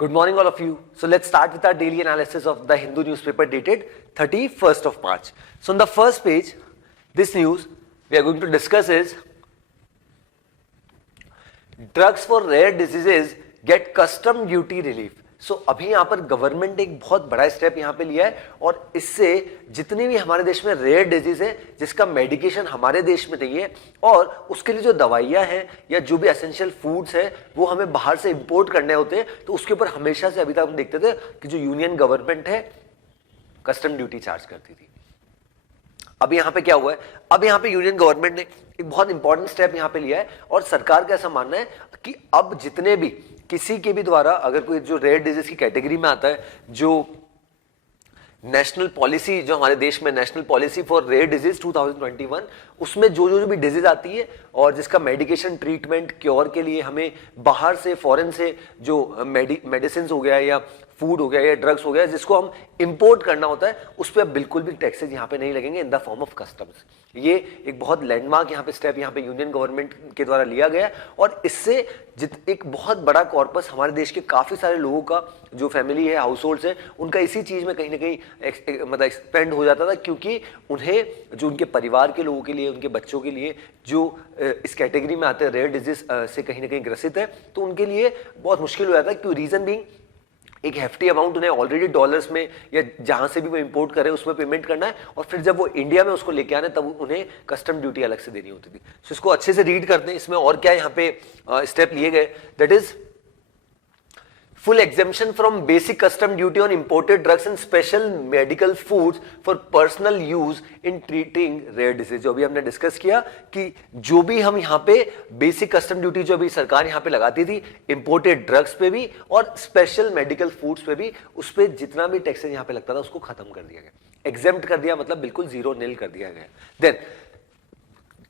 Good morning, all of you. So let's start with our daily analysis of the Hindu newspaper dated 31st of March. So on the first page, this news we are going to discuss is drugs for rare diseases get custom duty relief. So अभी यहाँ पर government ने एक बहुत बड़ा step यहाँ पे लिया है और इससे जितनी भी हमारे देश में रेयर डिजीज है जिसका मेडिकेशन हमारे देश में नहीं है और उसके लिए जो दवाइयाँ हैं या जो भी एसेंशियल फूड्स हैं वो हमें बाहर से इंपोर्ट करने होते हैं, तो उसके ऊपर हमेशा से अभी तक हम देखते थे कि जो यूनियन गवर्नमेंट है कस्टम ड्यूटी चार्ज करती थी। अब यहाँ पे क्या हुआ है, अब यहाँ पे यूनियन गवर्नमेंट ने एक बहुत इंपॉर्टेंट स्टेप यहाँ पे लिया है और सरकार का ऐसा मानना है कि अब जितने भी किसी के भी द्वारा अगर कोई जो रेयर डिजीज की कैटेगरी में आता है, जो नेशनल पॉलिसी जो हमारे देश में national policy for rare disease 2021 उसमें जो भी डिजीज आती है और जिसका मेडिकेशन ट्रीटमेंट क्योर के लिए हमें बाहर से फॉरेन से जो मेडिसिन हो गया या फूड हो गया या ड्रग्स हो गया जिसको हम इंपोर्ट करना होता है उस पर बिल्कुल भी टैक्सेज यहाँ पे नहीं लगेंगे in the form of customs. ये एक बहुत लैंडमार्क यहाँ पे स्टेप यहाँ पे यूनियन गवर्नमेंट के द्वारा लिया गया और इससे एक बहुत बड़ा कॉर्पस हमारे देश के काफी सारे लोगों का जो फैमिली है हाउस होल्ड है उनका इसी चीज में कहीं ना कहीं मतलब एक्सपेंड हो जाता था, क्योंकि उन्हें जो उनके परिवार के लोगों के लिए उनके बच्चों के लिए जो इस कैटेगरी में आते हैं रेयर डिजीज से कहीं ना कहीं ग्रसित है तो उनके लिए बहुत मुश्किल हो जाता है। क्यों? रीजन बीइंग एक हेफ्टी अमाउंट उन्हें ऑलरेडी डॉलर्स में या जहां से भी वो इंपोर्ट करे उसमें पेमेंट करना है और फिर जब वो इंडिया में उसको लेके आने तब उन्हें कस्टम ड्यूटी अलग से देनी होती थी। तो इसको अच्छे से रीड करते हैं, इसमें और क्या यहाँ पे स्टेप लिए गए, that is full exemption from basic custom duty on imported drugs and special medical foods for personal use in treating rare disease। जो भी हमने डिस्कस किया कि जो भी हम यहाँ पे बेसिक कस्टम ड्यूटी जो अभी सरकार यहाँ पे लगाती थी इंपोर्टेड ड्रग्स पे भी और स्पेशल मेडिकल फूड्स पे भी, उस पे जितना भी टैक्सेस यहाँ पे लगता था उसको खत्म कर दिया गया, एग्जेम्प्ट कर दिया, मतलब बिल्कुल जीरो नील कर दिया गया। देन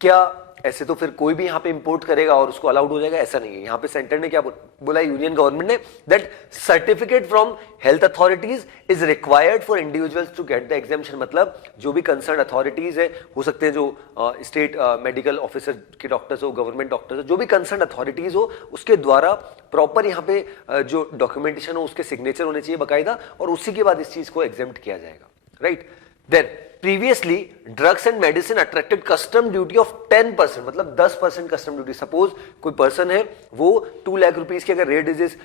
क्या ऐसे तो फिर कोई भी यहाँ पे इंपोर्ट करेगा और उसको अलाउड हो जाएगा? ऐसा नहीं है। यहाँ पे सेंटर ने क्या बोला यूनियन गवर्नमेंट ने, that certificate from health authorities is required for individuals to get the exemption. मतलब जो भी कंसर्न अथॉरिटीज है, हो सकते हैं जो स्टेट मेडिकल ऑफिसर के डॉक्टर्स हो, गवर्नमेंट डॉक्टर्स हो, जो भी कंसर्न अथॉरिटीज हो उसके द्वारा प्रॉपर यहाँ पे जो डॉक्यूमेंटेशन हो उसके सिग्नेचर होने चाहिए बाकायदा और उसी के बाद इस चीज को एग्जेम्प्ट किया जाएगा, right. Then previously drugs and medicine attracted custom duty of 10%, मतलब 10% कस्टम ड्यूटी। सपोज कोई पर्सन है वो 2 लाख रुपीस की अगर रेयर डिजीज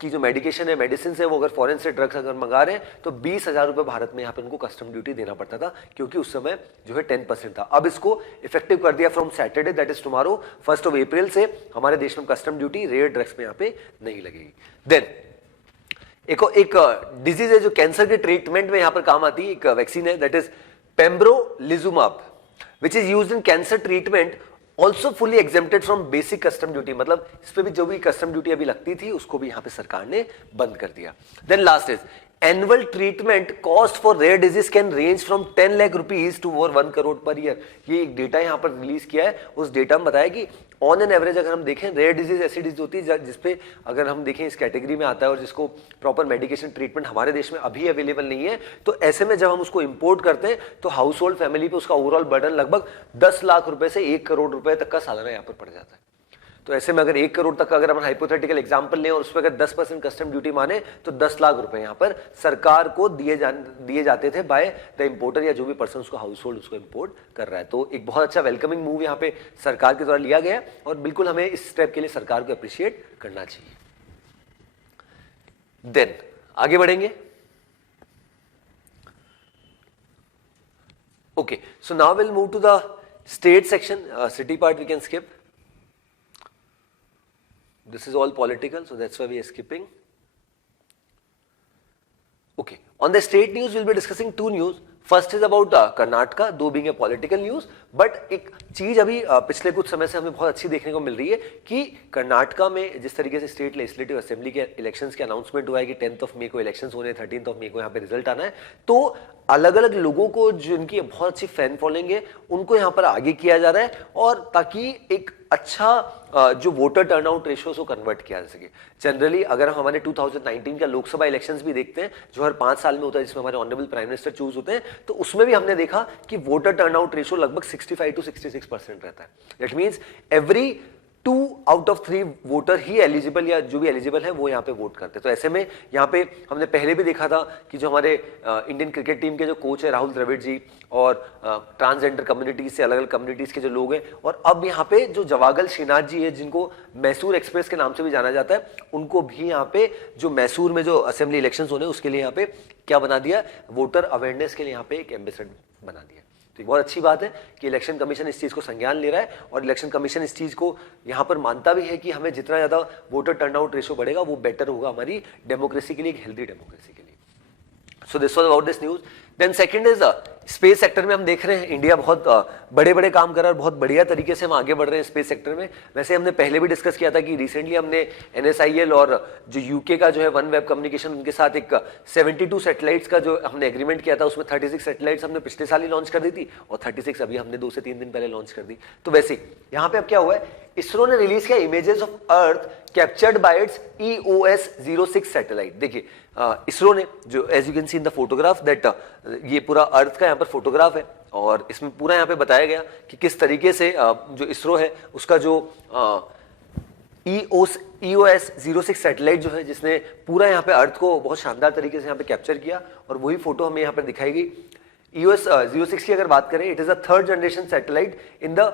की जो मेडिकेशन है मेडिसिन है वो अगर फॉरेन से ड्रग्स अगर मंगा रहे हैं तो 20,000 रुपए भारत में यहाँ पे उनको कस्टम ड्यूटी देना पड़ता था, क्योंकि उस समय जो है 10% था। अब इसको इफेक्टिव कर दिया from Saturday that is tomorrow 1 अप्रैल से हमारे देश में कस्टम ड्यूटी रेयर ड्रग्स में यहाँ पे नहीं लगेगी। देन एक डिजीज है जो कैंसर के ट्रीटमेंट में यहाँ पर काम आती है, एक वैक्सीन है that is pembrolizumab which is used in cancer treatment also fully exempted from basic custom duty। मतलब इस पे भी जो भी कस्टम ड्यूटी अभी लगती थी उसको भी यहाँ पे सरकार ने बंद कर दिया। Then last is annual treatment cost for rare disease can range from 10 lakh rupees to over 1 crore per year. ये एक डेटा यहाँ पर रिलीज किया है, उस डेटा में बताया कि ऑन एन एवरेज अगर हम देखें रेयर डिजीज ऐसी डिजीज होती है जिसपे अगर हम देखें इस कैटेगरी में आता है और जिसको प्रॉपर मेडिकेशन ट्रीटमेंट हमारे देश में अभी अवेलेबल नहीं है, तो ऐसे में जब हम उसको इंपोर्ट करते हैं तो हाउस होल्ड फैमिली पे उसका ओवरऑल बर्डन लगभग 10 लाख रुपए से 1 करोड़ रुपए तक का सालाना यहाँ पर पड़ जाता है। तो ऐसे में अगर 1 करोड़ तक का अगर हम हाइपोथेटिकल एग्जांपल लें और उस पर अगर 10% कस्टम ड्यूटी माने तो 10 लाख रुपए यहाँ पर सरकार को दिए जाते थे बाय द इंपोर्टर या जो भी पर्सन उसको हाउस होल्ड उसको इंपोर्ट कर रहा है। तो एक बहुत अच्छा वेलकमिंग मूव यहाँ पे सरकार के द्वारा लिया गया है और बिल्कुल हमें इस स्टेप के लिए सरकार को अप्रिशिएट करना चाहिए। देन आगे बढ़ेंगे। Okay, so now will move to the state section. City part we can skip, this is all political, so that's why we are skipping. Okay, on the state news we'll be discussing 2 news. First is about Karnataka, though being a political news, but एक चीज अभी पिछले कुछ समय से हमें बहुत अच्छी देखने को मिल रही है कि कर्नाटका में जिस तरीके से स्टेट लेजिस्लेटिव असेंबली के इलेक्शंस के अनाउंसमेंट हुआ है कि 10th मई को इलेक्शंस होने, 13th मई को यहाँ पे रिजल्ट आना है, तो अलग अलग लोगों को जिनकी बहुत अच्छी फैन फॉलोइंग है उनको यहाँ पर आगे किया जा रहा है और ताकि एक अच्छा जो वोटर टर्नआउट रेशियो को कन्वर्ट किया जा सके। जनरली अगर हम हमारे 2019 का लोकसभा इलेक्शंस भी देखते हैं जो हर 5 साल में होता है जिसमें हमारे ऑनरेबल प्राइम मिनिस्टर चूज होते हैं, तो उसमें भी हमने देखा कि वोटर टर्नआउट रेशियो लगभग 65 to 66% रहता है। That means every 2 out of 3 voter he eligible या जो भी एलिजिबल है वो यहाँ पे वोट करते हैं। तो ऐसे में यहाँ पे हमने पहले भी देखा था कि जो हमारे इंडियन क्रिकेट टीम के जो कोच है राहुल द्रविड़ जी और ट्रांसजेंडर कम्युनिटीज से अलग अलग कम्युनिटीज के जो लोग हैं, और अब यहाँ पे जो जवागल श्रीनाथ जी है जिनको मैसूर एक्सप्रेस के नाम से भी जाना जाता है, उनको भी यहाँ पे जो मैसूर में जो असेंबली इलेक्शन होने उसके लिए यहाँ पे क्या बना दिया, वोटर अवेयरनेस के लिए यहाँ पे एक एम्बेसडर बना दिया। तो बहुत अच्छी बात है कि इलेक्शन कमीशन इस चीज को संज्ञान ले रहा है और इलेक्शन कमीशन इस चीज को यहां पर मानता भी है कि हमें जितना ज्यादा वोटर टर्नआउट रेशो बढ़ेगा वो बेटर होगा हमारी डेमोक्रेसी के लिए, एक हेल्दी डेमोक्रेसी के लिए। So this was about this news. Then second is space sector में हम देख रहे हैं इंडिया बहुत बड़े बड़े काम कर रहा है और बहुत बढ़िया तरीके से हम आगे बढ़ रहे हैं स्पेस सेक्टर में। वैसे हमने पहले भी डिस्कस किया था कि रिसेंटली हमने NSIL और जो यूके का जो है वन वेब कम्युनिकेशन उनके साथ एक 72 सैटेलाइट्स का जो हमने एग्रीमेंट किया था, उसमें 36 सैटेलाइट्स हमने पिछले साल ही लॉन्च कर दी थी और 36 अभी हमने 2 से 3 दिन पहले लॉन्च कर दी। तो वैसे यहाँ पे अब क्या हुआ है, इसरो ने रिलीज किया images of earth captured by its EOS 06 satellite. देखिए इसरो ने जो as you can see in the photograph that ये पूरा अर्थ का यहाँ पर फोटोग्राफ है और इसमें पूरा यहाँ पे बताया गया कि किस तरीके से जो इसरो है उसका जो EOS 06 सैटेलाइट जो है जिसने पूरा यहाँ पे अर्थ को बहुत शानदार तरीके से यहाँ पे कैप्चर किया और वही फोटो हमें यहाँ पर दिखाई गई। EOS 06 की अगर बात करें, it is a 3rd generation satellite in the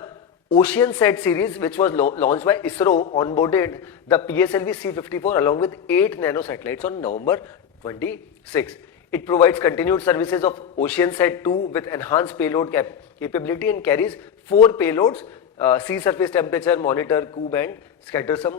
OceanSat series which was launched by ISRO onboarded the PSLV C-54 along with 8 nano satellites on November 26. It provides continued services of OceanSat 2 with enhanced payload capability and carries 4 payloads: sea surface temperature monitor, cube and scatter some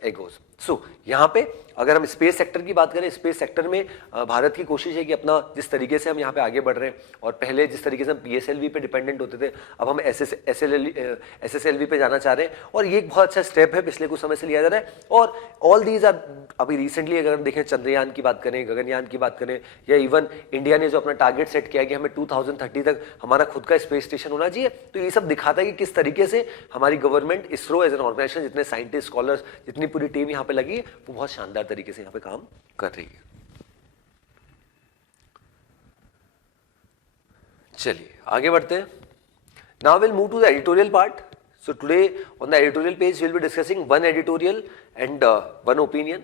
echoes. So यहाँ पे अगर हम space sector की बात करें, space sector में भारत की कोशिश है कि अपना जिस तरीके से हम यहाँ पे आगे बढ़ रहे हैं और पहले जिस तरीके से हम PSLV पे डिपेंडेंट होते थे, अब हम SSLV पे जाना चाह रहे हैं और ये एक बहुत अच्छा स्टेप है, पिछले कुछ समय से लिया जा रहा है। और ऑल दीज आर अभी रिसेंटली अगर हम देखें चंद्रयान की बात करें, गगनयान की बात करें, या इवन इंडिया ने जो अपना टारगेट सेट किया है कि हमें 2030 तक हमारा खुद का स्पेस स्टेशन होना चाहिए, तो ये सब दिखाता है कि किस तरीके से हमारी government, ISRO as an organisation, जितने साइंटिस्ट, स्कॉलर्स, जितनी पूरी टीम यहाँ पे लगी है वो बहुत शानदार तरीके से यहाँ पे काम कर रही है। चलिए आगे बढ़ते हैं। Now will move to the editorial part. So today on the editorial page will be discussing one editorial and one opinion.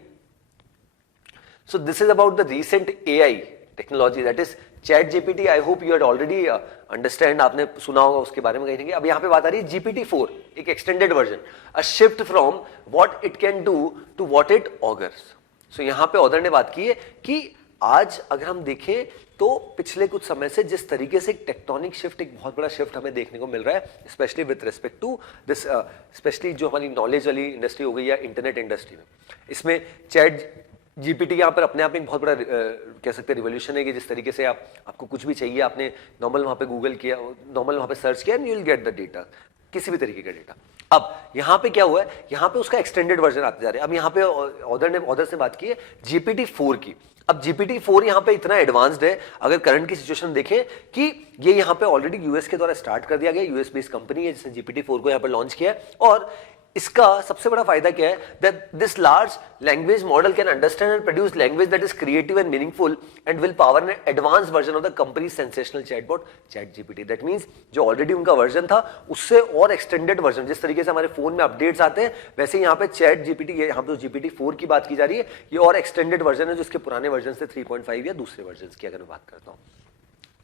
So this is about the recent AI technology, that is ChatGPT. I hope you had already understand, आपने सुना होगा उसके बारे में कहीं नहीं. अब यहाँ पे बात आ रही है GPT-4, एक extended version, a shift from what it can do to what it augurs. So यहाँ पे ऑथर ने बात की है कि आज अगर हम देखें तो पिछले कुछ समय से जिस तरीके से एक टेक्टोनिक शिफ्ट, एक बहुत बड़ा शिफ्ट हमें देखने को मिल रहा है, specially with respect to this, specially जो हमारी नॉलेज वाली इंडस्ट्री हो गई या इंटरनेट इंडस्ट्री में, इसमें चैट जीपीटी यहाँ पर अपने आप में बहुत बड़ा कह सकते हैं रिवोल्यूशन है कि जिस तरीके से आपको कुछ भी चाहिए, आपने नॉर्मल वहाँ पे गूगल किया, नॉर्मल वहाँ पे सर्च किया and you will get the data, किसी भी तरीके का डेटा. अब यहाँ पे क्या हुआ है, यहाँ पे उसका एक्सटेंडेड वर्जन आते जा रहे हैं. अब यहाँ पे ऑथर से बात की है GPT-4 की. अब GPT-4 यहाँ पे इतना एडवांस्ड है, अगर करंट की सिचुएशन देखें कि ये यहाँ पे ऑलरेडी यूएस के द्वारा स्टार्ट कर दिया गया, यूएस बेस्ड कंपनी है जिसने GPT-4 को यहाँ पे लॉन्च किया है. और इसका सबसे बड़ा फायदा क्या है, that this large language model can understand and produce language that is creative and meaningful and will power an advance version of the company sensational chatbot ChatGPT. That means जो ऑलरेडी उनका वर्जन था उससे और extended version, जिस तरीके से हमारे phone में अपडेट्स आते हैं वैसे ही यहाँ पे ChatGPT, यहाँ पे जो GPT-4 की बात की जा रही है, ये और एक्सटेंडेड वर्जन है जो इसके पुराने वर्जन से 3.5 या दूसरे वर्जन की अगर मैं बात करता हूँ.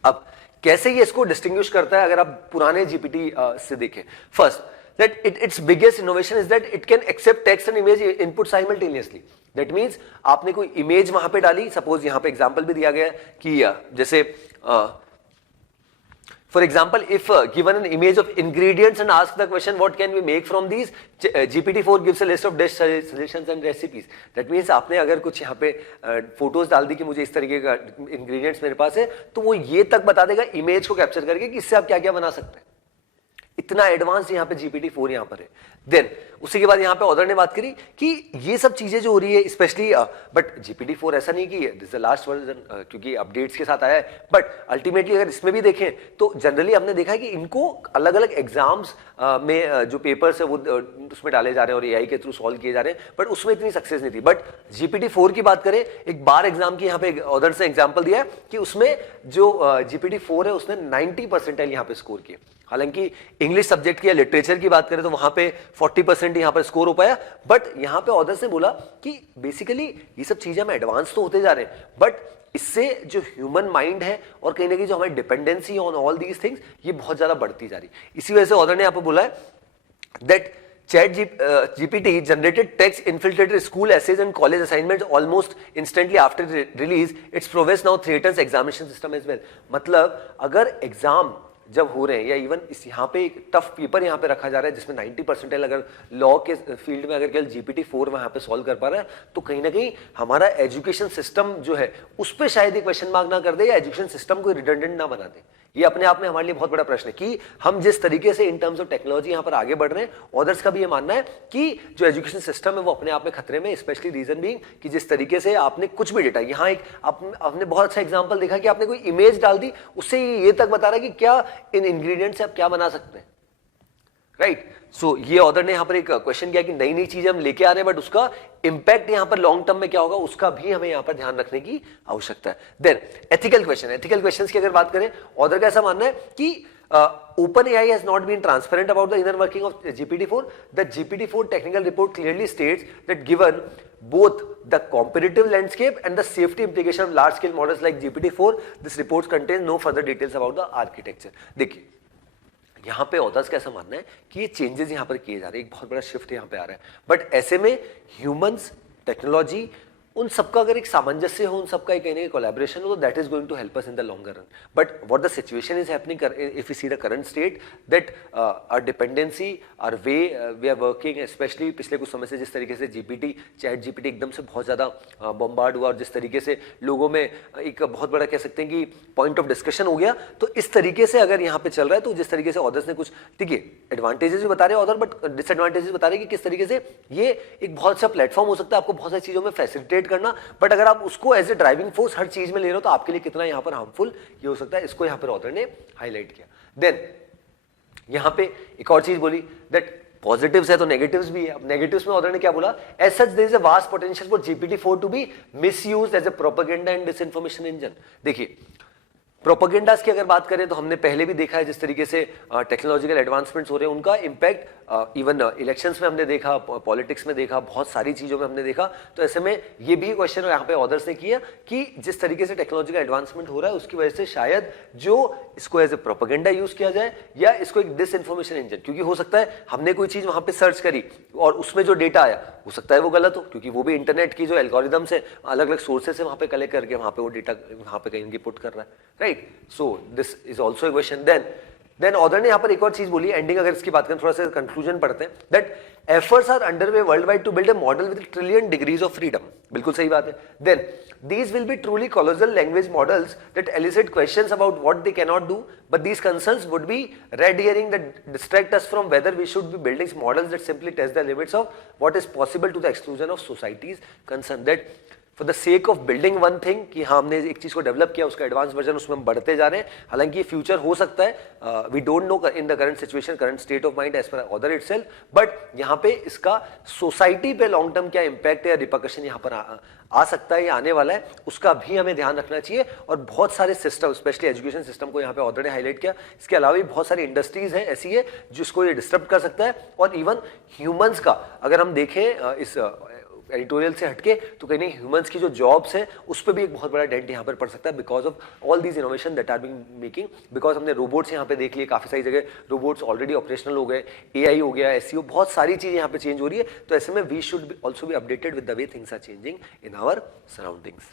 अब कैसे ये इसको डिस्टिंग्विश करता है अगर आप पुराने GPT से देखें. First, that its biggest innovation is that it can accept text and image input simultaneously. That means आपने कोई इमेज वहां पे डाली, सपोज यहाँ पे एग्जांपल भी दिया गया है कि जैसे for example if given an image of ingredients and ask the question what can we make from these, GPT-4 gives a list of dish suggestions and recipes. That means आपने अगर कुछ यहाँ पे फोटोज डाल दी कि मुझे इस तरीके का इंग्रेडिएंट्स मेरे पास है, तो वो ये तक बता देगा इमेज को कैप्चर करके कि इससे आप क्या क्या बना सकते हैं. इतना एडवांस यहाँ पे GPT-4 यहाँ पर है. देन उसी के बाद यहाँ पे ऑथर ने बात करी कि ये सब चीजें जो हो रही है स्पेशली, बट GPT-4 ऐसा नहीं कि दिस द लास्ट वर्जन, क्योंकि अपडेट्स के साथ आया है, बट अल्टीमेटली अगर इसमें भी देखें तो जनरली हमने देखा है कि इनको अलग अलग एग्जाम्स में जो पेपर्स है वो उसमें डाले जा रहे हैं और AI के थ्रू सॉल्व किए जा रहे हैं, बट उसमें इतनी सक्सेस नहीं थी. बट GPT-4 की बात करें, एक बार एग्जाम की यहाँ पे ऑथर से एग्जाम्पल दिया है कि उसमें जो GPT-4 है उसने 90 परसेंटाइल यहाँ पे स्कोर किए. हालांकि इंग्लिश सब्जेक्ट की या लिटरेचर की बात करें तो वहां पे 40% यहां पर स्कोर हो पाया, बट यहां पे ऑथर्स ने बोला कि बेसिकली ये सब चीजें हम एडवांस तो होते जा रहे हैं, बट इससे जो ह्यूमन माइंड है और कहीं ना कहीं जो हमारी dependency on all these things ये बहुत ज्यादा बढ़ती जा रही है। इसी वजह से ऑथर ने यहां पर बोला है that ChatGPT generated text infiltrated school essays and college assignments almost instantly after release. Its prowess now threatens examination system as well. मतलब अगर एग्जाम जब हो रहे हैं या इवन इस यहाँ पे एक टफ पेपर यहाँ पे रखा जा रहा है जिसमें 90% अगर लॉ के फील्ड में अगर केवल GPT-4 वहाँ पे सॉल्व कर पा रहा है, तो कहीं ना कहीं हमारा एजुकेशन सिस्टम जो है उस पर शायद एक क्वेश्चन मार्क ना कर दे या एजुकेशन सिस्टम को रिडंडेंट ना बना दे। ये अपने आप में हमारे लिए बहुत बड़ा प्रश्न है कि हम जिस तरीके से इन टर्म्स ऑफ टेक्नोलॉजी यहाँ पर आगे बढ़ रहे हैं, ऑथर्स का भी ये मानना है कि जो एजुकेशन सिस्टम है वो अपने आप में खतरे में, स्पेशली रीजन बीइंग कि जिस तरीके से आपने कुछ भी डेटा, यहाँ एक आपने बहुत अच्छा एग्जांपल देखा कि आपने कोई इमेज डाल दी, उससे ये तक बता रहा है कि क्या इन इंग्रेडिएंट्स से आप क्या बना सकते हैं, राइट। सो ये ऑथर ने यहां पर एक क्वेश्चन किया कि नई नई चीजें हम लेके आ रहे हैं, बट उसका इंपैक्ट यहां पर लॉन्ग टर्म में क्या होगा उसका भी हमें यहां पर ध्यान रखने की आवश्यकता है। देन एथिकल क्वेश्चंस की अगर बात करें, ऑथर का ऐसा मानना है कि OpenAI has not been transparent about the inner working of GPT-4. The GPT-4 technical report clearly states that given both the competitive landscape and the safety implication of large-scale models like GPT-4, this report contains no further details about the architecture. देखिए यहां पे authors का ऐसा मानना है कि ये changes यहां पर किए जा रहे हैं, एक बहुत बड़ा शिफ्ट यहां पे आ रहा है, बट ऐसे में ह्यूमंस, टेक्नोलॉजी, उन सबका अगर एक सामंजस्य हो, उन सबका एक कोलैबोरेशन हो, तो that is going to help us in the longer run. But what the situation is happening if you see the current state that our dependency, our way we are working, specially पिछले कुछ समय से जिस तरीके से ChatGPT एकदम से बहुत ज्यादा बॉम्बार्ड हुआ और जिस तरीके से लोगों में एक बहुत बड़ा कह सकते हैं कि पॉइंट ऑफ डिस्कशन हो गया, तो इस तरीके से अगर यहाँ पे चल रहा है, तो जिस तरीके से ऑथर्स ने कुछ, देखिए एडवांटेजेस भी बता रहे हैं ऑथर, बट डिसएडवांटेजेस बता रहे हैं कि किस तरीके से ये एक बहुत अच्छा प्लेटफॉर्म हो सकता है आपको बहुत सारी चीजों में फैसिलिटेट करना, बट अगर आप उसको as a driving force her चीज में ले रहे हो तो आपके लिए कितना यहां पर हार्मफुल ये हो सकता है, इसको यहां पर ऑथर ने हाईलाइट किया। देन यहां पे एक और चीज बोली दैट पॉजिटिव्स है तो नेगेटिव्स भी है। अब नेगेटिव्स में ऑथर ने क्या बोला, as such there is a vast potential for GPT-4 to be misused as a propaganda and disinformation engine. देखिए प्रोपेगेंडास की अगर बात करें तो हमने पहले भी देखा है जिस तरीके से टेक्नोलॉजिकल एडवांसमेंट्स हो रहे हैं, उनका इंपैक्ट इवन इलेक्शंस में हमने देखा, पॉलिटिक्स में देखा, बहुत सारी चीजों में हमने देखा। तो ऐसे में ये भी क्वेश्चन यहाँ पे ऑथर्स ने किया कि जिस तरीके से टेक्नोलॉजिकल एडवांसमेंट हो रहा है उसकी वजह से शायद जो इसको एज ए प्रोपेगेंडा यूज किया जाए या इसको एक डिसइंफॉर्मेशन इंजन, क्योंकि हो सकता है हमने कोई चीज वहां पे सर्च करी और उसमें जो डेटा आया हो सकता है वो गलत हो, क्योंकि वो भी इंटरनेट की जो एल्गोरिदम्स है अलग अलग सोर्सेस से वहां पे कलेक्ट करके वहां पे वो डेटा वहां पे कहीं पुट कर रहा है, right. So this is also a question. Then author ने यहां पर एक और चीज बोली, एंडिंग अगर इसकी बात करें, थोड़ा सा कंक्लूजन पढ़ते हैं, that efforts are underway world wide to build a model with trillion degrees of freedom. बिल्कुल सही बात है। Then these will be truly colossal language models that elicit questions about what they cannot do, but these concerns would be red herring that distract us from whether we should be building models that simply test the limits of what is possible to the exclusion of society's concern, that for the sake of building one thing कि हाँ हमने एक चीज को develop किया, उसका advance version उसमें हम बढ़ते जा रहे हैं, हालांकि ये फ्यूचर हो सकता है, we don't know in the current situation, current state of mind as per author itself, but यहाँ पे इसका सोसाइटी पे लॉन्ग टर्म क्या इंपैक्ट है या रिपरकशन यहाँ पर आ सकता है या आने वाला है, उसका भी हमें ध्यान रखना चाहिए। और बहुत सारे सिस्टम, स्पेशली एजुकेशन सिस्टम को यहाँ पे ऑथर ने हाईलाइट किया, इसके अलावा भी बहुत सारी इंडस्ट्रीज हैं ऐसी है जिसको ये डिस्टर्ब कर सकता है, और इवन ह्यूमंस का अगर हम देखें इस एडिटोरियल से हटके तो कहीं नहीं ह्यूमंस की जो जॉब्स है उस पर भी एक बहुत बड़ा डेंट यहाँ पर पड़ सकता है, because of all these innovation that are being making, because हमने रोबोट्स यहाँ पे देख लिए, काफी सारी जगह रोबोट्स ऑलरेडी ऑपरेशनल हो गए, AI हो गया, SEO, बहुत सारी चीजें यहाँ पे चेंज हो रही है। तो ऐसे में we should also be updated with the way things are changing in our surroundings.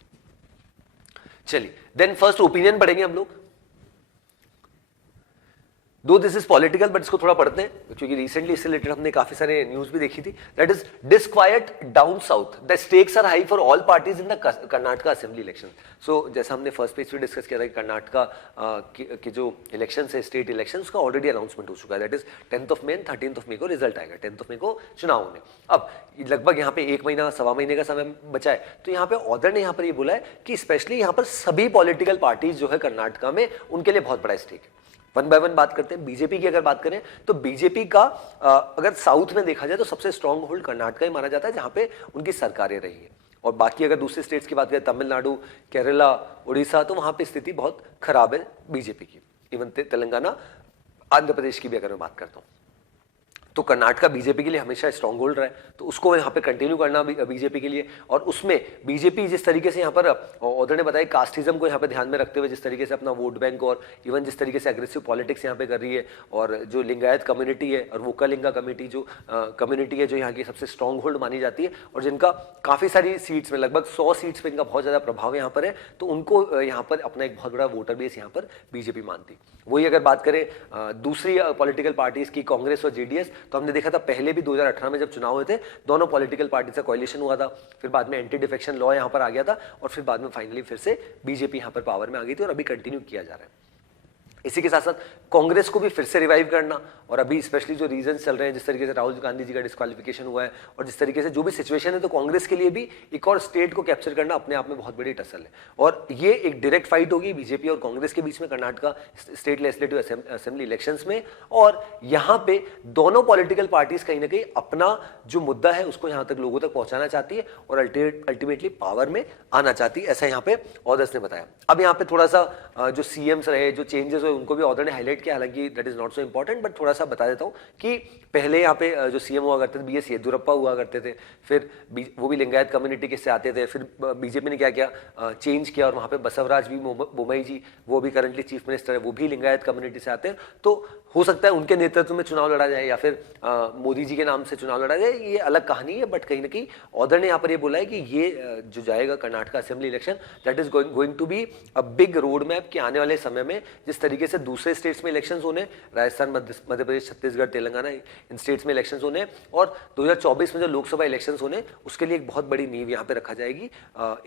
चलिए देन फर्स्ट ओपिनियन पढ़ेंगे हम लोग, दो दिस इज पॉलिटिकल बट इसको थोड़ा पढ़ते हैं क्योंकि रिसेंटली इससे रिलेटेड हमने काफी सारे न्यूज भी देखी थी। That is disquiet down south, the stakes are high for all parties in the Karnataka assembly election. So जैसा हमने फर्स्ट पेज पे डिस्कस किया था कि कर्नाटका के जो इलेक्शन है, स्टेट इलेक्शन, उसका ऑलरेडी अनाउंसमेंट हो चुका है। That is 10th of May, 13th of May को रिजल्ट आएगा, 10th of May को चुनाव होने। अब लगभग यहाँ पे 1 महीना 1.25 महीने का समय बचा है, तो यहाँ पे ऑथर ने यहाँ पर ये बोला है कि स्पेशली यहाँ पर सभी पॉलिटिकल पार्टीज जो है कर्नाटका में, उनके लिए बहुत बड़ा स्टेक है। वन बाय वन बात करते हैं। बीजेपी की अगर बात करें तो बीजेपी का अगर साउथ में देखा जाए तो सबसे स्ट्रांग होल्ड कर्नाटका ही माना जाता है, जहां पे उनकी सरकारें रही है। और बाकी अगर दूसरे स्टेट्स की बात करें, तमिलनाडु, केरला, उड़ीसा, तो वहां पे स्थिति बहुत खराब है बीजेपी की। इवन तेलंगाना आंध्र प्रदेश की भी अगर मैं बात करता हूं, तो कर्नाटका बीजेपी के लिए हमेशा स्ट्रांग होल्ड रहा है, तो उसको यहाँ पे कंटिन्यू करना बीजेपी के लिए। और उसमें बीजेपी जिस तरीके से यहाँ पर ऑदर ने बताया कास्टिज्म को यहाँ पे ध्यान में रखते हुए जिस तरीके से अपना वोट बैंक और इवन जिस तरीके से एग्रेसिव पॉलिटिक्स यहाँ पे कर रही है, और जो लिंगायत कम्युनिटी है और वोकालिंगा कम्युनिटी जो कम्युनिटी है जो यहाँ की सबसे स्ट्रांग होल्ड मानी जाती है, और जिनका काफ़ी सारी सीट्स में लगभग 100 सीट्स पे इनका बहुत ज़्यादा प्रभाव यहाँ पर है, तो उनको यहाँ पर अपना एक बहुत बड़ा वोटर बेस यहाँ पर बीजेपी मानती। वही अगर बात करें दूसरी पॉलिटिकल पार्टीज की, कांग्रेस और जेडीएस, तो हमने देखा था पहले भी 2018 में जब चुनाव हुए थे, दोनों पॉलिटिकल पार्टी से कोalition हुआ था, फिर बाद में एंटी डिफेक्शन लॉ यहां पर आ गया था, और फिर बाद में फाइनली फिर से बीजेपी यहां पर पावर में आ गई थी, और अभी कंटिन्यू किया जा रहा है। इसी के साथ साथ कांग्रेस को भी फिर से रिवाइव करना, और अभी स्पेशली जो रीजन चल रहे हैं, जिस तरीके से राहुल गांधी जी का डिस्क्वालिफिकेशन हुआ है, और जिस तरीके से जो भी सिचुएशन है, तो कांग्रेस के लिए भी एक और स्टेट को कैप्चर करना अपने आप में बहुत बड़ी टसल है। और ये एक डायरेक्ट फाइट होगी बीजेपी और कांग्रेस के बीच में Karnataka state legislative assembly elections में, और यहाँ पे दोनों पॉलिटिकल पार्टीज कहीं ना कहीं अपना जो मुद्दा है उसको यहाँ तक लोगों तक पहुंचाना चाहती है, और अल्टीमेटली पावर में आना चाहती है, ऐसा यहाँ पे ऑदर्स ने बताया। अब यहाँ पे थोड़ा सा जो सीएम्स रहे, जो चेंजेस हुए, उनको भी ऑदर ने हाईलाइट किया, हालांकि that is not so important, but थोड़ा सा बता देता हूं कि पहले यहाँ पे जो सीएम हुआ करते थे बीएस येदियुरप्पा हुआ करते थे, फिर वो भी लिंगायत कम्युनिटी के से आते थे, फिर बीजेपी ने क्या किया, चेंज किया, और वहां पे बसवराज भी बोमई जी, वो भी करंटली चीफ मिनिस्टर है, वो भी लिंगायत कम्युनिटी से आते हैं, तो हो सकता है उनके नेतृत्व में चुनाव लड़ा जाए, या फिर मोदी जी के नाम से चुनाव लड़ा जाए, ये अलग कहानी है। बट कहीं ना कहीं ऑदर ने यहाँ पर ये बोला है कि ये जो जाएगा Karnataka assembly election, that is going to be a big road map, कि आने वाले समय में जिस तरीके से दूसरे स्टेट्स में इलेक्शंस होने, राजस्थान, मध्य प्रदेश, छत्तीसगढ़, तेलंगाना, इन स्टेट्स में इलेक्शंस होने, और 2024 में जो लोकसभा इलेक्शंस होने, उसके लिए एक बहुत बड़ी नींव यहाँ पे रखा जाएगी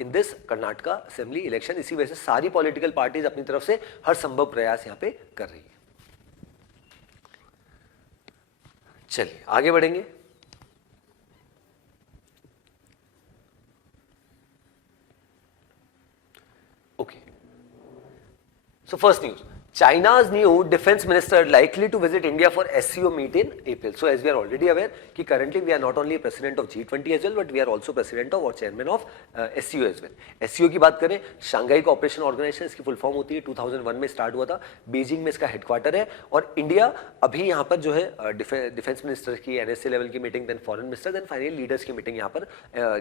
in this Karnataka assembly election. इसी वजह से सारी पॉलिटिकल पार्टीज अपनी तरफ से हर संभव प्रयास यहाँ पे कर रही है। चलिए आगे बढ़ेंगे। Okay, so first news, China's new defense minister likely to visit India for SCO meet in April. So as we are already aware कि currently we are not only president of G20 as well, but we are also president of और chairman of SCO as well. SCO की बात करें, Shanghai cooperation organisation, इसकी full form होती है, 2001 में start हुआ था, बीजिंग में इसका हेडक्वार्टर है, और इंडिया अभी यहाँ पर जो है डिफेंस मिनिस्टर की NSA लेवल की meeting, then foreign minister, then finally leaders की मीटिंग यहाँ पर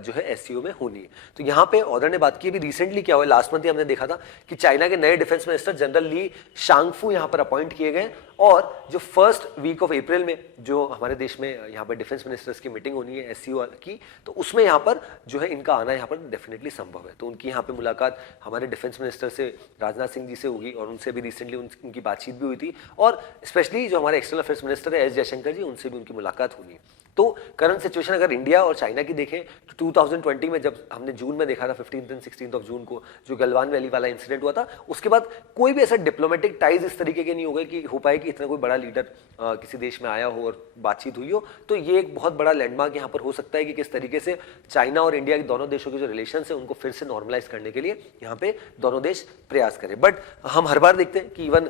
जो है SCO में होनी है। तो यहाँ पे ऑर्डर ने बात की, अभी रिसेंटली क्या हुआ, लास्ट मंथ ही हमने देखा था कि चाइना के नए defence minister general Li Shangfu यहां पर अपॉइंट किए गए, और जो फर्स्ट वीक ऑफ अप्रैल में जो हमारे देश में यहां पर डिफेंस मिनिस्टर्स की मीटिंग होनी है SCO की, तो उसमें यहां पर जो है इनका आना यहां पर डेफिनेटली संभव है। तो उनकी यहां पे मुलाकात हमारे डिफेंस मिनिस्टर से, राजनाथ सिंह जी से होगी, और उनसे भी रिसेंटली उनकी बातचीत भी हुई थी, और स्पेशली जो हमारे एक्सटर्नल अफेयर्स मिनिस्टर है S जयशंकर जी, उनसे भी उनकी मुलाकात होनी है। तो करंट सिचुएशन अगर इंडिया और चाइना की देखें, तो 2020 में जब हमने जून में देखा था 15 एंड 16 जून को जो गलवान वैली वाला इंसिडेंट हुआ था, उसके बाद कोई भी ऐसा डिप्लोमेटिक टाइज इस तरीके के नहीं हो गए कि हो पाए कि इतना कोई बड़ा लीडर किसी देश में आया हो और बातचीत हुई हो। तो ये एक बहुत बड़ा लैंडमार्क यहाँ पर हो सकता है कि किस तरीके से चाइना और इंडिया के दोनों देशों के जो रिलेशन है उनको फिर से नॉर्मलाइज करने के लिए यहाँ पे दोनों देश प्रयास करें। बट हम हर बार देखते हैं कि इवन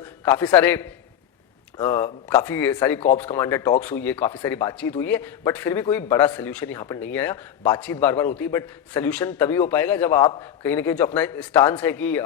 काफ़ी सारी कॉर्प्स कमांडर टॉक्स हुई है, काफ़ी सारी बातचीत हुई है, बट फिर भी कोई बड़ा सोल्यूशन यहाँ पर नहीं आया। बातचीत बार बार होती है, बट सोल्यूशन तभी हो पाएगा जब आप कहीं ना कहीं जो अपना स्टांस है कि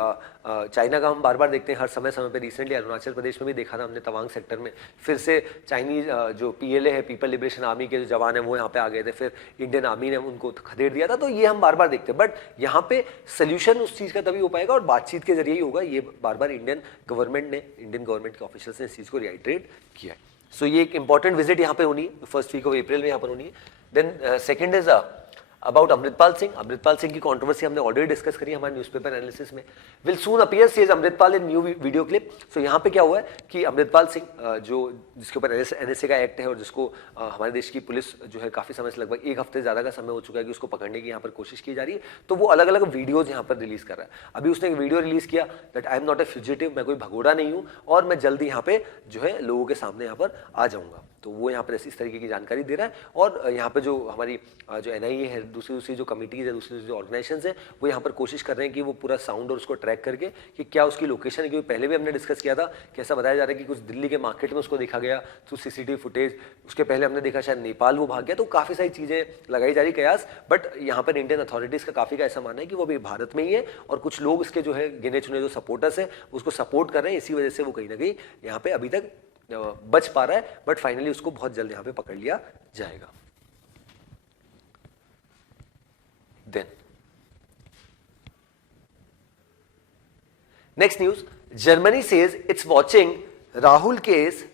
चाइना का हम बार बार देखते हैं हर समय पे। रिसेंटली अरुणाचल प्रदेश में भी देखा था हमने, तवांग सेक्टर में फिर से चाइनीज जो PLA है, पीपल लिबरेशन आर्मी के जो जवान है वो यहाँ पे आ गए थे, फिर इंडियन आर्मी ने उनको खदेड़ दिया था। तो ये हम बार बार देखते हैं, बट यहाँ पे सोल्यूशन उस चीज़ का तभी हो पाएगा और बातचीत के जरिए ही होगा। ये बार बार इंडियन गवर्नमेंट के ऑफिशियल्स ने इस चीज़ को रिआइटरेट किया है। सो ये एक इंपॉर्टेंट विजिट यहाँ पे होनी है, फर्स्ट वीक ऑफ अप्रैल में यहाँ पर होनी है। Then second is about Amritpal Singh. Amritpal Singh की कंट्रोवर्सी हमने ऑलरेडी डिस्कस करी हमारे न्यूज़पेपर एनालिसिस में। Will soon appear says Amritpal in new video clip. So यहाँ पे क्या हुआ है कि अमृतपाल सिंह जो जिसके ऊपर NSA का एक्ट है और जिसको हमारे देश की पुलिस जो है काफ़ी समय से लगभग एक हफ्ते ज़्यादा का समय हो चुका है कि उसको पकड़ने की यहाँ पर कोशिश की जा रही है, तो वो अलग अलग वीडियोज़ यहाँ पर रिलीज़ कर रहा है। अभी उसने एक वीडियो रिलीज़ किया that I am not a fugitive, मैं कोई भगोड़ा नहीं हूँ और मैं जल्दी यहाँ पे जो है लोगों के सामने यहाँ पर आ जाऊँगा। तो वो यहाँ पर इस तरीके की जानकारी दे रहा है। और यहाँ पर जो हमारी जो NIA है, दूसरी जो कमिटीज़ है, दूसरी जो ऑर्गेनाइजेशंस है, वो यहाँ पर कोशिश कर रहे हैं कि वो पूरा साउंड और उसको ट्रैक करके कि क्या उसकी लोकेशन है। क्योंकि पहले भी हमने डिस्कस किया था कि ऐसा बताया जा रहा है कि कुछ दिल्ली के मार्केट में उसको देखा गया थ्रू CCTV फुटेज, उसके पहले हमने देखा शायद नेपाल वो भाग गया। तो काफ़ी सारी चीज़ें लगाई जा रही कयास, बट यहाँ पर इंडियन अथॉरिटीज़ का काफ़ी का ऐसा मानना है कि वो अभी भारत में ही है और कुछ लोग इसके जो है गिने चुने जो सपोर्टर्स हैं उसको सपोर्ट कर रहे हैं। इसी वजह से वो कहीं ना कहीं यहाँ पर अभी तक बच पा रहा है, बट फाइनली उसको बहुत जल्द यहां पे पकड़ लिया जाएगा। Then next news, Germany says it's watching Rahul case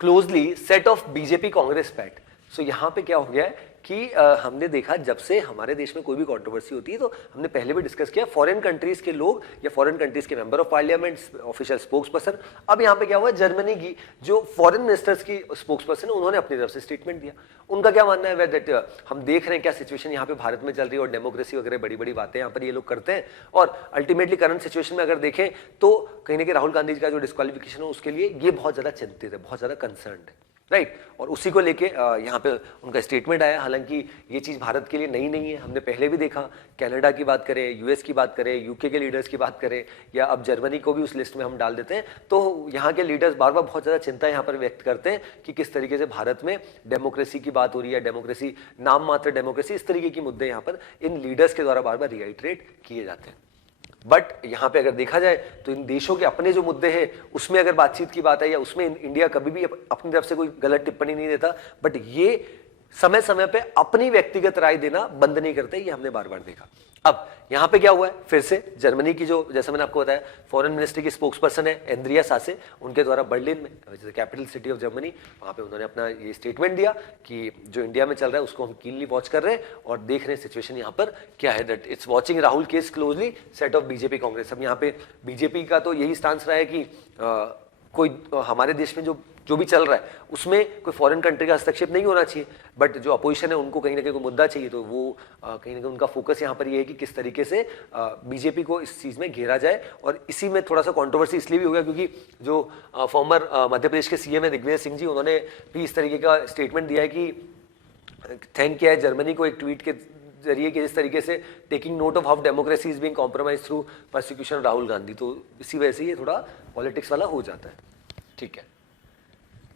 closely, set off BJP Congress pact. So यहां पे क्या हो गया है कि हमने देखा जब से हमारे देश में कोई भी कंट्रोवर्सी होती है तो हमने पहले भी डिस्कस किया, फॉरेन कंट्रीज के लोग या फॉरेन कंट्रीज के member of parliament, official spokes person. अब यहां पे क्या हुआ, जर्मनी की जो फॉरेन मिनिस्टर्स की स्पोक्स पर्सन है उन्होंने अपनी तरफ से स्टेटमेंट दिया। उनका क्या मानना है दैट हम देख रहे हैं क्या सिचुएशन यहाँ पे भारत में चल रही है और डेमोक्रेसी वगैरह बड़ी बड़ी बातें यहाँ पर ये लोग करते हैं, और अल्टीमेटली करंट सिचुएशन में अगर देखें तो कहीं ना कहीं राहुल गांधी जी का जो डिस्क्वालिफिकेशन है उसके लिए ये बहुत ज्यादा चिंतित है, बहुत ज्यादा कंसर्न्ड है, राइट। और उसी को लेके यहाँ पे उनका स्टेटमेंट आया। हालांकि ये चीज भारत के लिए नई नहीं है, हमने पहले भी देखा, कनाडा की बात करें, यूएस की बात करें, यूके के लीडर्स की बात करें, या अब जर्मनी को भी उस लिस्ट में हम डाल देते हैं, तो यहाँ के लीडर्स बार बार बहुत ज्यादा चिंता यहाँ पर व्यक्त करते हैं कि किस तरीके से भारत में डेमोक्रेसी की बात हो रही है, डेमोक्रेसी नाम मात्र डेमोक्रेसी, इस तरीके की मुद्दे यहाँ पर इन लीडर्स के द्वारा बार बार रिआइटरेट किए जाते हैं। बट यहां पे अगर देखा जाए तो इन देशों के अपने जो मुद्दे हैं उसमें अगर बातचीत की बात है या उसमें इंडिया कभी भी अपनी तरफ से कोई गलत टिप्पणी नहीं देता, बट ये समय समय पे अपनी व्यक्तिगत राय देना बंद नहीं करते, ये हमने बार बार देखा। अब यहां पे क्या हुआ है, फिर से जर्मनी की जो, जैसा मैंने आपको बताया, फॉरेन मिनिस्ट्री की स्पोक्स पर्सन है एंड्रिया सासे, उनके द्वारा बर्लिन में, कैपिटल सिटी ऑफ जर्मनी, वहां पे उन्होंने अपना ये स्टेटमेंट दिया कि जो इंडिया में चल रहा है उसको हम कीनली वॉच कर रहे हैं और देख रहे हैं सिचुएशन यहाँ पर क्या है, that it's watching Rahul case closely, set off BJP Congress. अब यहाँ पे बीजेपी का तो यही स्टांस रहा है कि कोई हमारे देश में जो भी चल रहा है उसमें कोई फॉरेन कंट्री का हस्तक्षेप नहीं होना चाहिए, बट जो अपोजिशन है उनको कहीं ना कहीं कोई मुद्दा चाहिए, तो वो कहीं ना कहीं उनका फोकस यहाँ पर ये है कि किस तरीके से बीजेपी को इस चीज़ में घेरा जाए। और इसी में थोड़ा सा कंट्रोवर्सी इसलिए भी हो गया क्योंकि जो फॉर्मर मध्य प्रदेश के सीएम है दिग्विजय सिंह जी, उन्होंने भी इस तरीके का स्टेटमेंट दिया है कि थैंक किया है जर्मनी को एक ट्वीट के जरिए कि जिस तरीके से taking note of how democracy is being compromise through prosecution Rahul Gandhi, तो इसी वजह से ये थोड़ा पॉलिटिक्स वाला हो जाता है, ठीक है।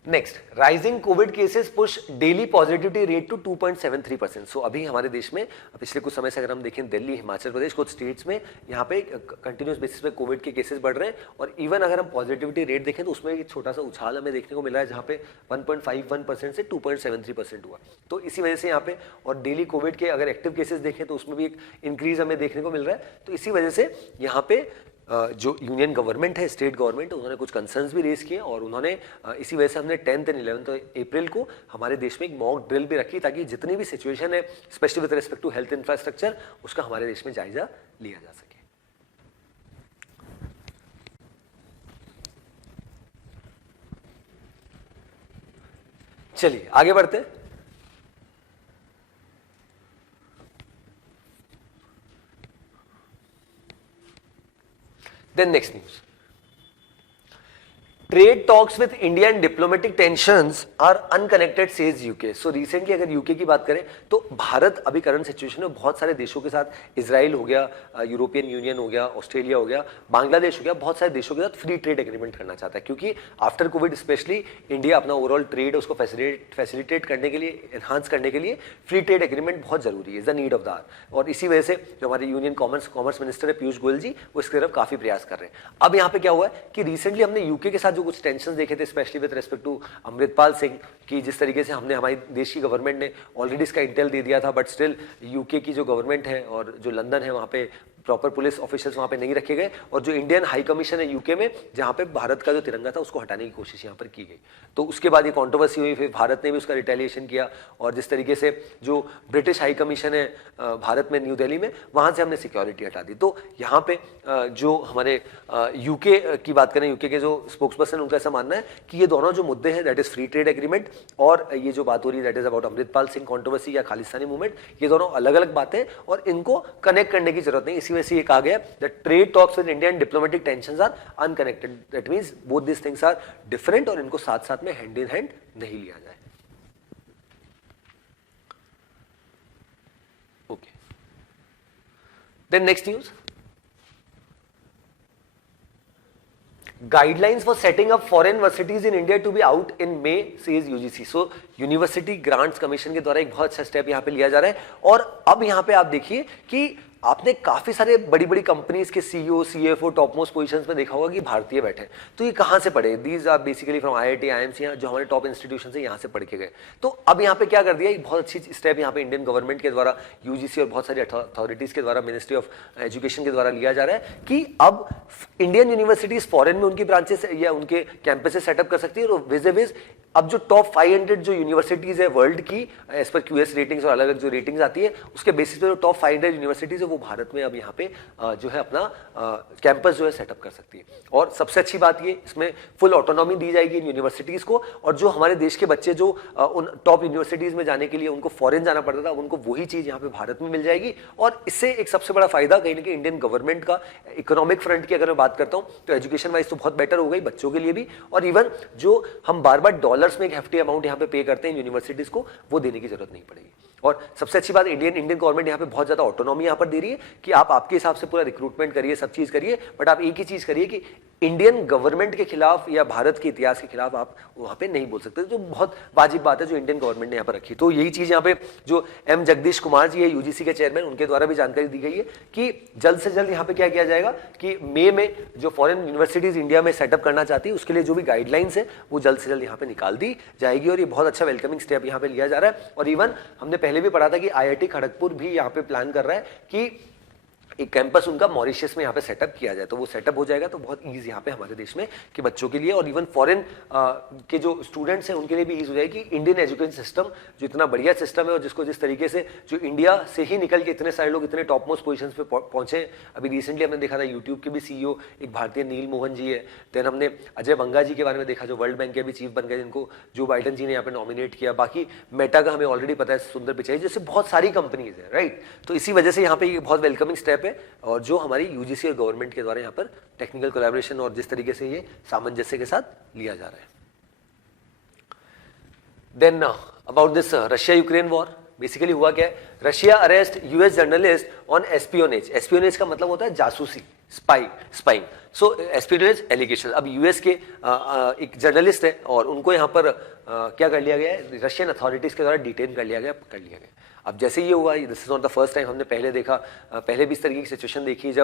Next, rising covid cases push daily positivity rate to 2.73%। So अभी हमारे देश में पिछले कुछ समय से अगर हम देखें, दिल्ली, हिमाचल प्रदेश, कुछ स्टेट्स में यहाँ पे कंटिन्यूस बेसिस पे कोविड के केसेस बढ़ रहे हैं, और इवन अगर हम पॉजिटिविटी रेट देखें तो उसमें एक छोटा सा उछाल हमें देखने को मिला है, जहाँ पे 1.51% से 2.73% हुआ। तो इसी वजह से यहाँ पे, और डेली कोविड के अगर एक्टिव केसेस देखें तो उसमें भी एक इंक्रीज हमें देखने को मिल रहा है। तो इसी वजह से यहाँ पे जो यूनियन गवर्नमेंट है, स्टेट गवर्नमेंट, उन्होंने कुछ कंसर्न्स भी रेज किए, और उन्होंने इसी वजह से हमने 10th एंड 11th अप्रैल को हमारे देश में एक मॉक ड्रिल भी रखी, ताकि जितनी भी सिचुएशन है specially with respect to health infrastructure, उसका हमारे देश में जायजा लिया जा सके। चलिए आगे बढ़ते हैं। Then next news. Trade talks with India and diplomatic tensions are unconnected, says UK. So recently अगर UK की बात करें तो भारत अभी करंट सिचुएशन में बहुत सारे देशों के साथ, इजराइल हो गया, यूरोपियन यूनियन हो गया, ऑस्ट्रेलिया हो गया, बांग्लादेश हो गया, बहुत सारे देशों के साथ फ्री ट्रेड एग्रीमेंट करना चाहता है, क्योंकि आफ्टर कोविड स्पेशली इंडिया अपना ओवरऑल ट्रेड उसको फैसिलिटेट करने के लिए, एनहांस करने के लिए फ्री ट्रेड एग्रीमेंट बहुत जरूरी है, is the need of the hour. और इसी वजह से जो हमारे यूनियन कॉमर्स मिनिस्टर है पीयूष गोयल जी, वो इसकी तरफ काफी प्रयास कर रहे हैं। अब यहाँ पे क्या हुआ है कि रिसेंटली हमने यूके के साथ कुछ टेंशन देखे थे, specially with respect to Amritpal Singh, कि जिस तरीके से हमने, हमारी देश की गवर्नमेंट ने ऑलरेडी इसका इंटेल दे दिया था, बट स्टिल यूके की जो गवर्नमेंट है और जो लंदन है वहां पे प्रॉपर पुलिस ऑफिसर्स वहां पे नहीं रखे गए, और जो इंडियन हाई कमीशन है यूके में, जहां पे भारत का जो तिरंगा था उसको हटाने की कोशिश यहां पर की गई। तो उसके बाद ये कंट्रोवर्सी हुई, फिर भारत ने भी उसका रिटेलिएशन किया, और जिस तरीके से जो ब्रिटिश हाई कमीशन है भारत में, न्यू दिल्ली में, वहां से हमने सिक्योरिटी हटा दी। तो यहाँ पे जो हमारे यूके की बात करें, यूके के जो स्पोक्स पर्सन, उनका ऐसा मानना है कि ये दोनों जो मुद्दे हैं, that is free trade agreement, और ये जो बात हो रही है that is about Amritpal Singh controversy या खालिस्तानी मूवमेंट, ये दोनों अलग अलग बातें, और इनको कनेक्ट करने की जरूरत नहीं। इसी वजह से ये कहा गया that trade talks with India and diplomatic tensions are unconnected. That means both these things are different, और इनको साथ साथ में hand in hand नहीं लिया जाए। Okay. Then next news. Guidelines for setting up foreign universities in India to be out in May, says UGC. So university grants commission के द्वारा एक बहुत अच्छा स्टेप यहाँ पे लिया जा रहा है, और अब यहाँ पे आप देखिए कि आपने काफी सारे बड़ी बड़ी कंपनीज के CEO CFO top most positions में देखा होगा कि भारतीय बैठे हैं। तो ये कहां से पढ़े? These are basically from IIT IMC, जो हमारे टॉप इंस्टीट्यूशन है यहाँ से पढ़ के गए। तो अब यहाँ पे क्या कर दिया, एक बहुत अच्छी स्टेप यहाँ पे इंडियन गवर्नमेंट के द्वारा, यूजीसी और बहुत सारी अथॉरिटीज के द्वारा, मिनिस्ट्री ऑफ एजुकेशन के द्वारा लिया जा रहा है कि अब इंडियन यूनिवर्सिटीज फॉरेन में उनकी ब्रांचेस या उनके कैंपसेस सेटअप कर सकती है, और विज विज अब जो टॉप 500 जो यूनिवर्सिटीज है वर्ल्ड की एज पर क्यूएस रेटिंग्स और अलग अलग जो रेटिंग्स आती है उसके बेसिस पे जो टॉप 500 यूनिवर्सिटीज है वो भारत में अब यहाँ पे जो है अपना कैंपस जो है सेटअप कर सकती है। और सबसे अच्छी बात ये, इसमें फुल ऑटोनॉमी दी जाएगी इन यूनिवर्सिटीज को, और जो हमारे देश के बच्चे जो उन टॉप यूनिवर्सिटीज में जाने के लिए उनको फॉरेन जाना पड़ता था, उनको वही चीज यहाँ पे भारत में मिल जाएगी। और इससे एक सबसे बड़ा फायदा कहीं ना कहीं इंडियन गवर्नमेंट का इकोनॉमिक फ्रंट की अगर मैं बात करता हूँ तो एजुकेशन वाइज तो बहुत बेटर हो गई बच्चों के लिए भी, और इवन जो हम बार बार डॉलर्स में एक हेफ्टी अमाउंट यहाँ पे पे करते हैं यूनिवर्सिटीज को, वो देने की जरूरत नहीं पड़ेगी। और सबसे अच्छी बात, इंडियन गवर्नमेंट यहाँ पे बहुत ज्यादा ऑटोनॉमी यहाँ पर दे रही है कि आप आपके हिसाब से पूरा रिक्रूटमेंट करिए, सब चीज करिए, बट आप एक ही चीज करिए कि इंडियन गवर्नमेंट के खिलाफ या भारत के इतिहास के खिलाफ आप वहां पे नहीं बोल सकते। जो बहुत वाजिब बात है जो इंडियन गवर्नमेंट ने यहाँ पर रखी। तो यही चीज यहाँ पे जो एम जगदीश कुमार जी है यूजीसी के चेयरमैन, उनके द्वारा भी जानकारी दी गई है कि जल्द से जल्द यहाँ पे क्या किया जाएगा कि मई में जो फॉरेन यूनिवर्सिटीज इंडिया में सेटअप करना चाहती है उसके लिए जो भी गाइडलाइंस है वो जल्द से जल्द यहाँ पे निकाल दी जाएगी, और ये बहुत अच्छा वेलकमिंग स्टेप यहाँ पे लिया जा रहा है। और इवन हमने पहले भी पढ़ा था कि आईआईटी खड़गपुर भी यहाँ पे प्लान कर रहा है कि एक कैंपस उनका मॉरिशस में यहाँ पे सेटअप किया जाए, तो वो सेटअप हो जाएगा तो बहुत ईज यहाँ पे हमारे देश में कि बच्चों के लिए और इवन फॉरेन के जो स्टूडेंट्स हैं उनके लिए भी ईज हो जाएगी। इंडियन एजुकेशन सिस्टम जो इतना बढ़िया सिस्टम है और जिसको जिस तरीके से जो इंडिया से ही निकल के इतने सारे लोग इतने टॉप मोस्ट पोजिशन पे पहुंचे। अभी रिसेंटली हमने देखा था यूट्यूब के भी सीईओ एक भारतीय नील मोहन जी है, देन हमने अजय बंगा जी के बारे में देखा जो वर्ल्ड बैंक के भी चीफ बन गए, जिनको जो बाइडन जी ने यहाँ पे नॉमिनेट किया। बाकी मेटा का हमें ऑलरेडी पता है सुंदर पिचाई, जैसे बहुत सारी कंपनीज है, राइट। तो इसी वजह से यहाँ पे बहुत वेलकमिंग स्टेप है, और जो हमारी यूजीसी और गवर्नमेंट के द्वारा यहाँ पर टेक्निकल कोलैबोरेशन और जिस तरीके से ये सामंजस्य के साथ लिया जा रहा है। Then about this Russia Ukraine war, basically हुआ क्या है, Russia arrest US journalist on espionage. Espionage का मतलब होता है जासूसी, स्पाइंग। So espionage allegation. अब यूएस के एक जर्नलिस्ट है और उनको यहाँ पर क्या कर लिया गया है, रशियन अथॉरिटीज के द्वारा डिटेन कर लिया गया, पकड़ लिया गया। अब जैसे ये हुआ, this is not the first time, हमने पहले देखा, पहले भी इस तरीके की सिचुएशन देखी है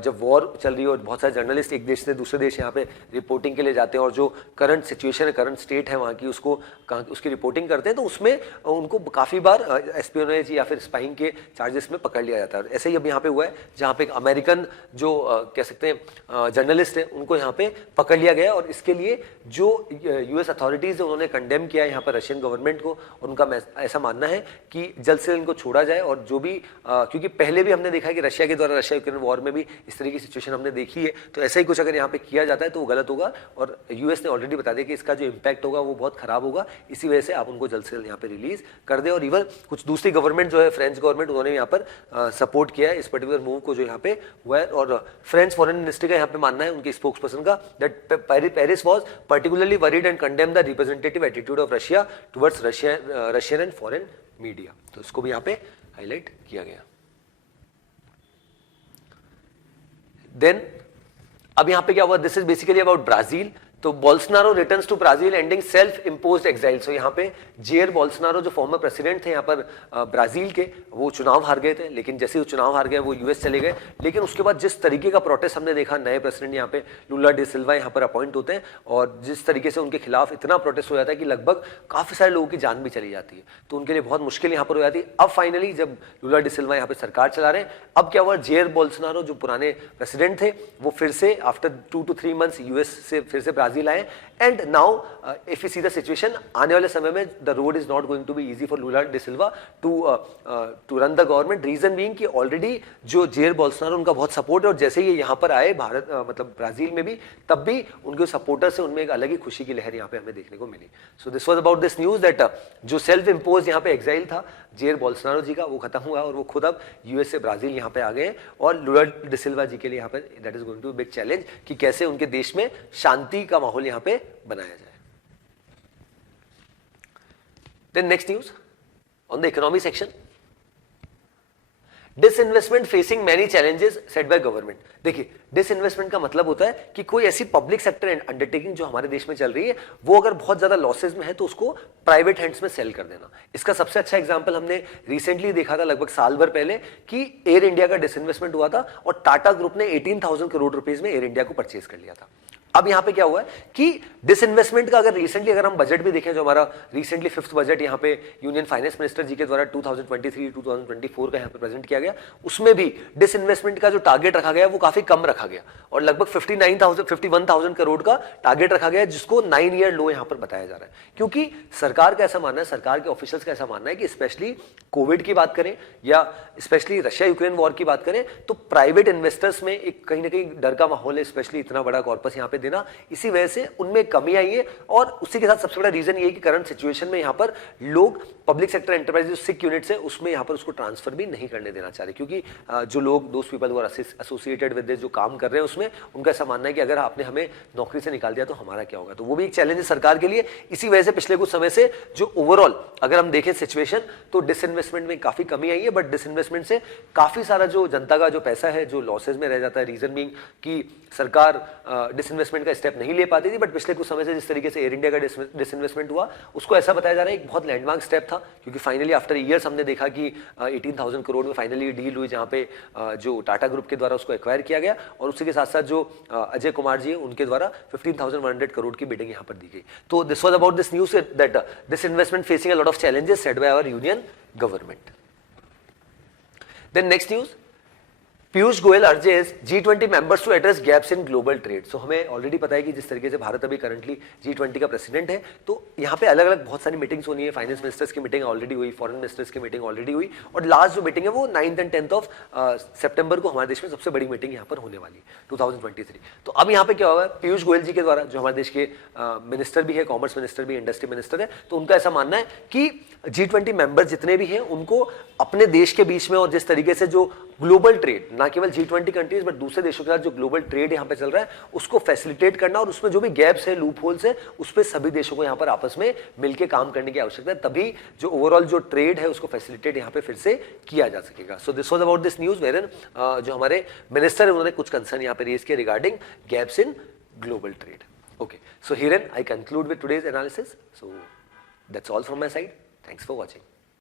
जब वॉर चल रही है और बहुत सारे जर्नलिस्ट एक देश से दूसरे देश यहाँ पे रिपोर्टिंग के लिए जाते हैं और जो करंट सिचुएशन है, करंट स्टेट है वहाँ की, उसकी रिपोर्टिंग करते हैं, तो उसमें उनको काफ़ी बार एस्पियोनेज या फिर स्पाइंग के चार्जेस में पकड़ लिया जाता है। ऐसे ही अब यहाँ पे हुआ है जहाँ पे एक अमेरिकन जो कह सकते हैं जर्नलिस्ट है उनको यहाँ पे पकड़ लिया गया, और इसके लिए जो यूएस अथॉरिटीज़ है उन्होंने कंडेम किया है यहाँ पर रशियन गवर्नमेंट को, और उनका ऐसा मानना है कि जल्द से इनको छोड़ा जाए। और जो भी क्योंकि पहले भी हमने देखा है कि रशिया के द्वारा रशिया यूक्रेन वॉर में भी इस तरह की सिचुएशन हमने देखी है, तो ऐसा ही कुछ अगर यहाँ पे किया जाता है तो वो गलत होगा, और यूएस ने ऑलरेडी बता दिया कि इसका जो इम्पैक्ट होगा वो बहुत खराब होगा। इसी वजह से आप उनको जल्द से जल्द यहाँ पे रिलीज कर दे। और इवन कुछ दूसरी गवर्नमेंट जो है, फ्रेंच गवर्नमेंट, उन्होंने यहाँ पर सपोर्ट किया है इस पर्टिकुलर मूव को जो यहाँ पे हुआ है। और फ्रेंच फॉरेन मिनिस्ट्री का यहाँ पे मानना है, उनके स्पोक्स पर्सन का, that Paris was particularly worried and condemn the representative attitude of Russia towards Russian and foreign media. तो इसको भी यहाँ पे हाईलाइट किया गया। देन अब यहां पे क्या हुआ, this is basically about Brazil. तो Bolsonaro returns to Brazil ending self imposed exile. So यहाँ पे जेयर बोल्सोनारो जो फॉर्मर प्रेसिडेंट थे यहाँ पर ब्राजील के, वो चुनाव हार गए थे, लेकिन जैसे वो चुनाव हार गए वो यूएस चले गए। लेकिन उसके बाद जिस तरीके का प्रोटेस्ट हमने देखा, नए प्रेसिडेंट यहाँ पे लुला डे सिल्वा यहाँ पर अपॉइंट होते हैं, और जिस तरीके से उनके खिलाफ इतना प्रोटेस्ट हो जाता है कि लगभग काफी सारे लोगों की जान भी चली जाती है, तो उनके लिए बहुत मुश्किल यहाँ पर हो जाती है। अब फाइनली जब लुला डे सिल्वा यहाँ पे सरकार चला रहे हैं, अब क्या हुआ, जेयर बोल्सोनारो जो पुराने प्रेसिडेंट थे वो फिर से आफ्टर 2 to 3 months यूएस से फिर से ब्राजील आए। And now if you see the situation, आने वाले समय में the road is not going to be easy for Lula da Silva to run the government. Reason being कि ऑलरेडी जो जेयर बोल्सोनारो उनका बहुत सपोर्ट है, और जैसे ये यहाँ पर आए भारत मतलब ब्राजील में भी, तब भी उनके सपोर्टर्स से उनमें एक अलग ही खुशी की लहर यहाँ पे हमें देखने को मिली। So this was about this news that जो सेल्फ इम्पोज यहाँ पे एग्जाइल था जेयर बोल्सोनारो जी का, वो खत्म हुआ और वो खुद अब यूएस से ब्राजील यहाँ पे आ गए हैं। और लुला डे सिल्वा जी के लिए यहाँ पे that is going to big challenge कि कैसे उनके देश में शांति का माहौल यहाँ पे बनाया जाए। Then next news on the economy section. Disinvestment facing many challenges set by government. देखिए, डिसइन्वेस्टमेंट का मतलब होता है कि कोई ऐसी पब्लिक सेक्टर अंडरटेकिंग जो हमारे देश में चल रही है वो अगर बहुत ज्यादा लॉसेज में है तो उसको प्राइवेट हैंड्स में सेल कर देना। इसका सबसे अच्छा एग्जांपल हमने रिसेंटली देखा था, लगभग साल भर पहले, कि एयर इंडिया का डिसइन्वेस्टमेंट हुआ था और टाटा ग्रुप ने 18,000 करोड़ रुपीस में एयर इंडिया को परचेज कर लिया था। अब यहां पे क्या हुआ है कि डिसइन्वेस्टमेंट का अगर हम बजट भी देखें, जो हमारा रिसेंटली 5th बजट यहां पे यूनियन फाइनेंस मिनिस्टर जी के द्वारा 2023-2024 का यहां पे प्रेजेंट किया गया, उसमें भी डिसइन्वेस्टमेंट का जो टारगेट रखा गया वो काफी कम रखा गया और लगभग 51,000 करोड़ का टारगेट रखा गया, जिसको 9 ईयर लो यहां पर बताया जा रहा है। क्योंकि सरकार का ऐसा मानना है, सरकार के ऑफिशियल्स का ऐसा मानना है कि स्पेशली कोविड की बात करें या स्पेशली रशिया यूक्रेन वॉर की बात करें तो प्राइवेट इन्वेस्टर्स में एक कहीं ना कहीं डर का माहौल है, स्पेशली इतना बड़ा कॉर्पस यहां पे देना, इसी वजह से उनमें कमी आई है। और उसी के साथ सबसे बड़ा रीजन ये है कि करंट सिचुएशन में यहां पर लोग पब्लिक सेक्टर एंटरप्राइज जो सिक यूनिट्स है उसमें यहां पर उसको ट्रांसफर भी नहीं करने देना चाह रहे, क्योंकि जो लोग दोस्त people who are associated with this, जो काम कर रहे हैं उसमें, उनका ऐसा मानना है कि अगर आपने हमें नौकरी से निकाल दिया तो हमारा क्या होगा। तो वो भी एक चैलेंज है सरकार के लिए। इसी वजह से पिछले कुछ समय से जो ओवरऑल अगर हम देखें सिचुएशन तो डिसइन्वेस्टमेंट में काफी कमी आई है, बट डिसइन्वेस्टमेंट से काफी सारा जो जनता का जो पैसा है जो लॉसेज में रह जाता है। रीजन बीइंग कि सरकार डिसइन्वेस्टमेंट का स्टेप नहीं ले पाती थी, बट पिछले कुछ समय से जिस तरीके से एयर इंडिया का डिसइन्वेस्टमेंट हुआ उसको ऐसा बताया जा रहा है एक बहुत लैंडमार्क स्टेप था, क्योंकि फाइनली आफ्टर ईयर्स हमने देखा कि 18,000 करोड़ में फाइनली डील हुई, जहां पे जो टाटा ग्रुप के द्वारा उसको एक्वायर किया गया और उसी के साथ साथ जो अजय कुमार जी है उनके द्वारा 15,100 करोड़ की बिडिंग यहां पर दी गई। तो this was about this news that disinvestment facing a lot of challenges set by our union government. Then next news, Piyush Goyal urges G20 members to address gaps in global trade. So हमें already पता है कि जिस तरीके से भारत अभी currently G20 का president है, तो यहाँ पे अलग अलग बहुत सारी मीटिंग्स होनी है। फाइनेंस मिनिस्टर्स की मीटिंग ऑलरेडी हुई, फॉरेन मिनिस्टर्स की मीटिंग ऑलरेडी हुई और लास्ट जो मीटिंग है वो 9th and 10th ऑफ सितंबर को हमारे देश में सबसे बड़ी मीटिंग यहाँ पर होने वाली है 2023। तो अब यहाँ पे क्या हुआ है, पीयूष गोयल जी के द्वारा, जो हमारे देश के मिनिस्टर भी है, कॉमर्स मिनिस्टर भी, इंडस्ट्री मिनिस्टर है, तो उनका ऐसा मानना है कि G20 मेंबर जितने भी हैं उनको अपने देश के बीच में और जिस तरीके से जो ग्लोबल ट्रेड, ना केवल G20 कंट्रीज बट दूसरे देशों के साथ जो ग्लोबल ट्रेड यहाँ पे चल रहा है उसको फैसिलिटेट करना और उसमें जो भी गैप्स है, लूप होल्स है, उस पर सभी देशों को यहाँ पर आपस में मिलकर काम करने की आवश्यकता है, तभी जो ओवरऑल जो ट्रेड है उसको फैसिलिटेट यहाँ पे फिर से किया जा सकेगा। So this was about this news where जो हमारे मिनिस्टर है उन्होंने कुछ कंसर्न यहाँ पे रेज किया regarding gaps in global trade. Okay, so herein I conclude with today's analysis. So that's all from my side. Thanks for watching.